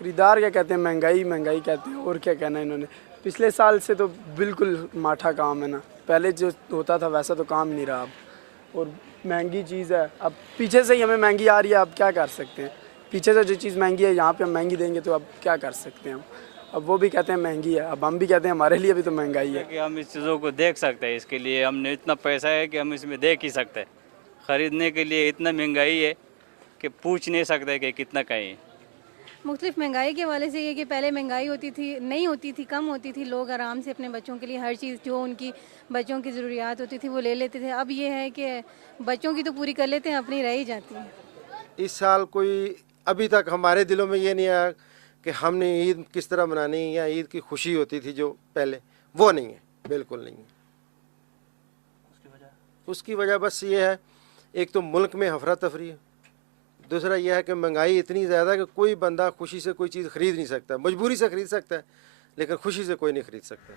ख़रीदार क्या कहते हैं, महंगाई महंगाई कहते हैं, और क्या कहना है इन्होंने। पिछले साल से तो बिल्कुल माठा काम है ना, पहले जो होता था वैसा तो काम नहीं रहा अब, और महंगी चीज़ है। अब पीछे से ही हमें महंगी आ रही है, अब क्या कर सकते हैं। पीछे से जो चीज़ महंगी है यहाँ पे हम महंगी देंगे तो अब क्या कर सकते हैं हम। अब वो भी कहते हैं महंगी है, अब हम भी कहते हैं हमारे लिए भी तो महंगाई है। कि हम इस चीज़ों को देख सकते हैं, इसके लिए हमने इतना पैसा है कि हम इसमें देख ही सकते हैं। ख़रीदने के लिए इतना महंगाई है कि पूछ नहीं सकते कि कितना कहीं। मुख्तलिफ महंगाई के हवाले से ये कि पहले महंगाई होती थी, नहीं होती थी, कम होती थी, लोग आराम से अपने बच्चों के लिए हर चीज़ जो उनकी बच्चों की ज़रूरियात होती थी वो ले लेते थे। अब ये है कि बच्चों की तो पूरी कर लेते हैं, अपनी रह ही जाती है। इस साल कोई अभी तक हमारे दिलों में ये नहीं आया कि हमने ईद किस तरह मनानी है, या ईद की खुशी होती थी जो पहले, वो नहीं है, बिल्कुल नहीं है। उसकी वजह बस ये है, एक तो मुल्क में हफरा तफरी है, दूसरा यह है कि महंगाई इतनी ज़्यादा है कि कोई बंदा खुशी से कोई चीज़ ख़रीद नहीं सकता। मजबूरी से ख़रीद सकता है, लेकिन खुशी से कोई नहीं ख़रीद सकता।